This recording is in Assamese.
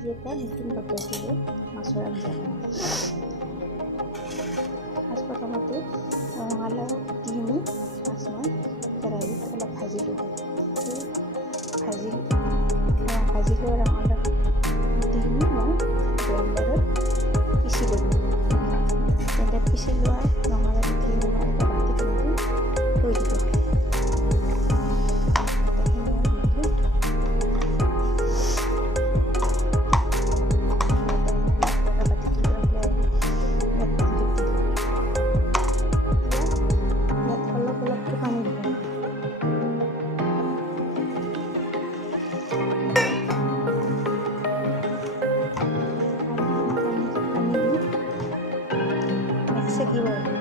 আজি এটা নতুন পদ্ধতিৰে মাছৰ আঞ্জা বনাম। প্ৰথমতে ৰঙালাও গুটিখিনি মাছ মই কেৰাহীত অলপ ভাজি ল'ব। ভাজি লোৱা ৰঙালাও গুটিখিনি মই গ্ৰাইণ্ডাৰত পিচি ল'ব। গ্ৰাইণ্ডাৰত পিচি লোৱা ৰঙালাও গুটিখিনি মই এটা বাতিত এনেকৈ থৈ দিব। Seguido